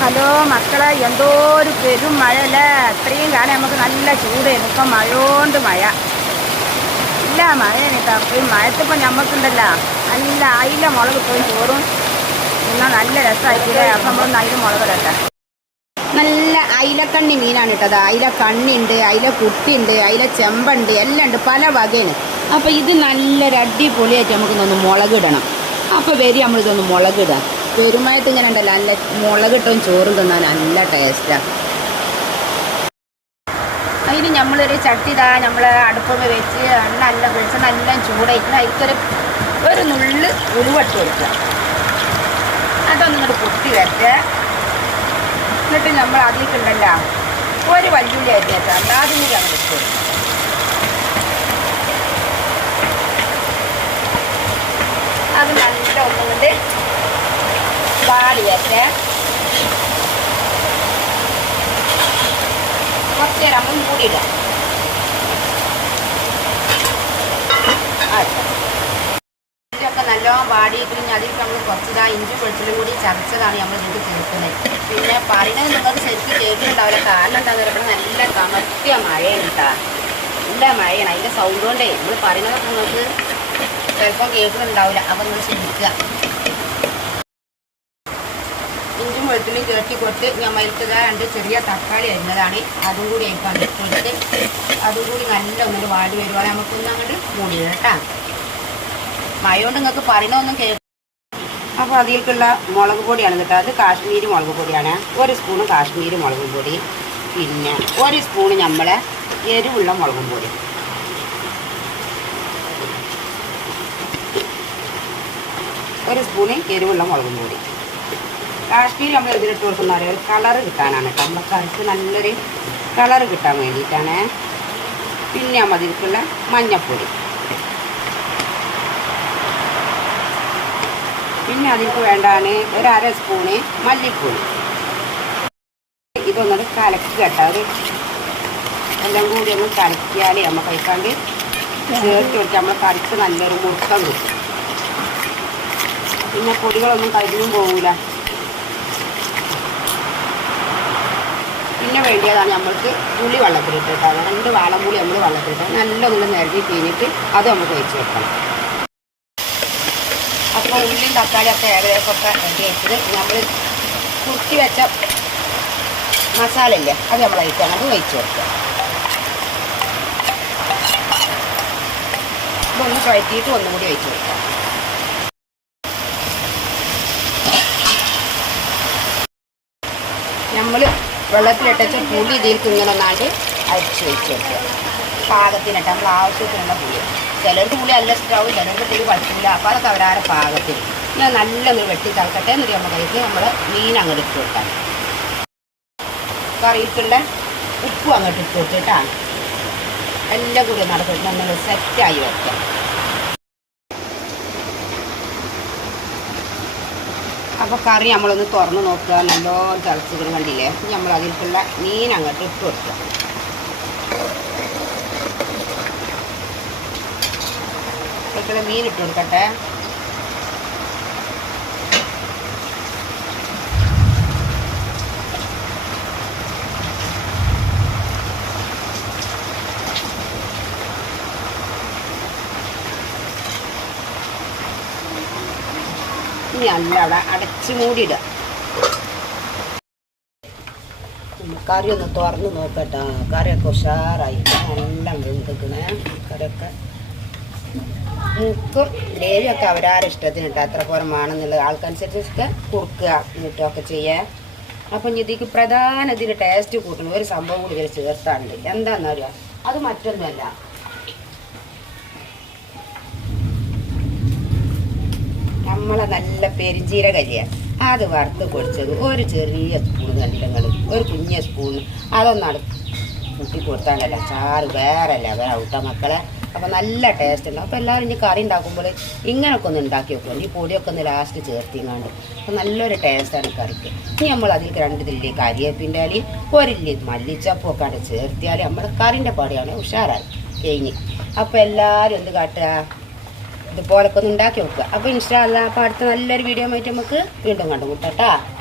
Hello മക്കളെ എന്തോ ഒരു പെരും മഴ അല്ലേ അത്രയും കാലം നമുക്ക് നല്ല ചൂടായിരുന്നു ഇപ്പം മഴയോണ്ട് മഴ. ഇല്ല മഴയാണ് കേട്ടോ അപ്പം മഴത്തിപ്പം ഞമ്മക്കുണ്ടല്ലോ. നല്ല അയില മുളക് പോയി ചോറും. എന്നാൽ നല്ല രസമായിട്ടില്ലേ അപ്പം നമ്മളൊന്ന് അയില മുളക് ഇടട്ടെ. നല്ല അയിലക്കണ്ണി മീനാണ് കേട്ടത് അയില കണ്ണിണ്ട് അയില കുട്ടിയുണ്ട് അയില ചെമ്പുണ്ട് എല്ലാം ഉണ്ട്. പല വകയാണ് അപ്പോൾ ഇത് നല്ലൊരു അടിപൊളിയായിട്ട് നമുക്കൊന്ന് മുളകിടണം അപ്പോൾ വരി നമ്മളിതൊന്ന് മുളകിടാം പെരുമയത്ത് ഇങ്ങനെ ഉണ്ടല്ലോ. നല്ല മുളകിട്ടും ചോറും തിന്നാൻ നല്ല ടേസ്റ്റാണ് അതിന് നമ്മളൊരു ചട്ടി ഇതാ നമ്മൾ അടുപ്പൊന്ന് വെച്ച് എണ്ണ നല്ല വെളിച്ച നല്ല ചൂടായിട്ട് അതിൽക്കൊരു ഒരു നുള്ള് ഉരുവട്ട് കൊടുക്കുക. അതൊന്നും ഇങ്ങോട്ട് പൊട്ടി വരട്ടെ. എന്നിട്ട് നമ്മൾ അതിലേക്കുണ്ടല്ലോ ഒരു വല്യുള്ളി അരിഞ്ഞേക്കാം അല്ലാതെ കൂടി അങ്ങ് ഇട്ട് അത് നല്ല ഒന്നുകൊണ്ട് വാടി വരട്ടെ കുറച്ച് നേരം നമ്മൾ മൂടിയിടാം ഇതൊക്കെ നല്ലോണം വാടിയിട്ട് ഇനി അതിൽ നമ്മൾ കുറച്ചിതാ ഇഞ്ചി വെളിച്ചെണ്ണ കൂടി ചതച്ചതാണ് നമ്മൾ ഇതിലേക്ക് ചേർക്കുന്നത്. പിന്നെ പറയുന്നത് നിങ്ങൾക്ക് ശരിക്കും കേൾക്കുന്നുണ്ടാവില്ല കാരണം എന്താ പറയുക നല്ല കമത്തിയ മഴയാണ് കേട്ടോ. നല്ല മഴയാണ്. അതിന്റെ സൗണ്ട് കൊണ്ടേ നമ്മൾ പറയുന്നതൊക്കെ നിങ്ങൾക്ക് ചിലപ്പോൾ കേൾക്കുന്നുണ്ടാവില്ല അപ്പം നിങ്ങൾ ശ്രമിക്കുക ഇഞ്ചും വെളുത്തുള്ളിയും ചേർത്തി കൊടുത്ത് ഞമ്മൾക്ക് രണ്ട് ചെറിയ തക്കാളി അരിഞ്ഞതാണ്. അതും കൂടി അതിൽക്കാണ് കൊടുത്ത് അതും കൂടി നല്ല ഒന്നിന് വാടി വരുവാണെങ്കിൽ നമുക്കൊന്നും അങ്ങോട്ട് മൂടി കേട്ടാ. മയോണ്ട് നിങ്ങൾക്ക് പറയണമൊന്നും കേൾക്കും അപ്പോൾ അതിലേക്കുള്ള മുളക് പൊടിയാണ് കേട്ടോ. അത് കാശ്മീരി മുളക് പൊടിയാണ്. ഒരു സ്പൂണ് കാശ്മീരി മുളക് പൊടി. പിന്നെ ഒരു സ്പൂണ് നമ്മളെ എരിവുള്ള മുളകും പൊടി. ഒരു സ്പൂണ് എരിവുള്ള മുളകും പൊടി. കാശ്മീർ നമ്മൾ ഇതിലിട്ട് കൊടുക്കുന്ന ഒരു കളർ കിട്ടാനാണ് കേട്ടോ. നമ്മളെ കറിക്ക് നല്ലൊരു കളർ കിട്ടാൻ വേണ്ടിയിട്ടാണ്. പിന്നെ അതിലേക്കുള്ള മഞ്ഞപ്പൊടി. പിന്നെ അതിലേക്ക് വേണ്ടാണ് ഒരു അര സ്പൂണ് മല്ലിപ്പൊടി. ഇതൊന്നത് കലക്കി കേട്ടോ. ഒരു എല്ലാം കൂടി ഒന്ന് കലക്കിയാൽ നമ്മൾ കഴിക്കാണ്ട് ചേർത്ത് കൊടുത്ത് നമ്മൾ കറിക്ക് നല്ലൊരു മുറുക്കം കിട്ടും. പിന്നെ പൊടികളൊന്നും കരിഞ്ഞും പോകൂല വേണ്ടിയതാണ് നമ്മൾക്ക് പുളി വെള്ളത്തിലിട്ട് കേട്ടോ. രണ്ട് വാളം പുളി നമ്മൾ വെള്ളത്തിലിട്ട് നല്ല ഒന്ന് നിരത്തി കഴിഞ്ഞിട്ട് അത് നമുക്ക് ഒഴിച്ച് വെക്കണം. അപ്പോൾ ഉള്ളിയും തക്കാളി ഒക്കെ ഏകദേശം ഒക്കെ റെഡി വെച്ചത് നമ്മൾ കുത്തി വെച്ച മസാല ഇല്ലേ അത് നമ്മൾ അയച്ചു അത് ഒഴിച്ച് വെക്കുക ഇതൊന്ന് കഴറ്റിയിട്ട് ഒന്നും കൂടി ഒഴിച്ച് വെക്കാം നമ്മൾ വെള്ളത്തിലിട്ടച്ച പുളി ഇതിൽ ഒന്നാണ്ട് അരിച്ച് വെച്ച് വെക്കുക പാകത്തിനിട്ട് നമ്മൾ ആവശ്യത്തിനുള്ള പുളി. ചിലർക്ക് പുളി നല്ല ഇഷ്ടമാവും ചിലർക്ക് പുളി പറ്റില്ല അപ്പോൾ അതൊക്കെ അവരാരെ പാകത്തിൽ. ഞാൻ നല്ല ഒന്ന് വെട്ടി തളക്കട്ടെ എന്നിട്ട് കഴിച്ച് നമ്മൾ മീൻ അങ്ങോട്ട് ഇട്ട് കൊടുക്കാം. കറിയിട്ടുള്ള ഉപ്പും അങ്ങോട്ട് ഇട്ട് കൊടുത്തിട്ടാണ്. എല്ലാം കൂടി നടക്കും നമ്മൾ സെറ്റായി വെക്കാം. അപ്പോൾ കറി നമ്മളൊന്ന് തുറന്ന് നോക്കുക. നല്ലോണം തിളച്ചിട്ട് കണ്ടില്ലേ? നമ്മൾ അതിലേക്കുള്ള മീൻ അങ്ങോട്ട് ഇട്ട് കൊടുക്കുക. അതിലേക്കുള്ള മീൻ ഇട്ട് കൊടുക്കട്ടെ. ഇനി അല്ല അവിടെ അടച്ച് മൂടിയിടുക. കറി ഒന്ന് തുറന്ന് നോക്കട്ടോ. കറിയൊക്കെ ഉഷാറായി. എല്ലാം വെന്തിക്കണേ കറിയൊക്കെ. മുക്കും ഗ്രേവിയൊക്കെ അവരാരെ ഇഷ്ടത്തിന് കേട്ടോ എത്ര പോരം വേണമെന്നുള്ളത് ആൾക്കനുസരിച്ചൊക്കെ കുറുക്കുക എന്നിട്ടൊക്കെ ചെയ്യുക അപ്പം ഇതിക്ക് പ്രധാന ഇതിന് ടേസ്റ്റ് കൂട്ടണം. ഒരു സംഭവം കൂടി ഇതിൽ എന്താണെന്ന് എന്താണെന്നറിയാം അത് മറ്റൊന്നുമല്ല. നമ്മളെ നല്ല പെരിഞ്ചീരകരിയ അത് വറുത്ത് പൊടിച്ചത് ഒരു ചെറിയ സ്പൂൺ കണ്ടിങ്ങൾ ഒരു കുഞ്ഞ സ്പൂൺ അതൊന്നാണ് കുട്ടി കൊടുത്താണ്ടല്ല ചാറ് വേറെ ലെവലാവൂട്ട മക്കളെ. അപ്പം നല്ല ടേസ്റ്റ് ഉണ്ടാവും. അപ്പോൾ എല്ലാവരും ഇനി കറി ഉണ്ടാക്കുമ്പോൾ ഇങ്ങനൊക്കെ ഒന്ന് ഉണ്ടാക്കി വെക്കും ഈ പൊടിയൊക്കെ ഒന്ന് ലാസ്റ്റ് ചേർത്തിങ്ങാണ്ട്. അപ്പം നല്ലൊരു ടേസ്റ്റാണ് കറിക്ക്. ഇനി നമ്മൾ അതിലേക്ക് രണ്ട് തില്ലി കരിയേപ്പിന്റെ അലി ഒരില്ലി മല്ലിച്ചപ്പും ഒക്കെ ചേർത്തിയാൽ നമ്മുടെ കറിന്റെ പടിയാണ് ഉഷാറായി. കഴിഞ്ഞ്. അപ്പോൾ എല്ലാവരും എന്ത് കാട്ടുക ഇതുപോലൊക്കെ ഒന്ന് ഉണ്ടാക്കി വെക്കുക അപ്പോൾ ഇൻസ്റ്റാല്ല അപ്പോൾ അടുത്ത നല്ലൊരു വീഡിയോ ആയിട്ട് നമുക്ക് വീണ്ടും കണ്ടുമുട്ടാം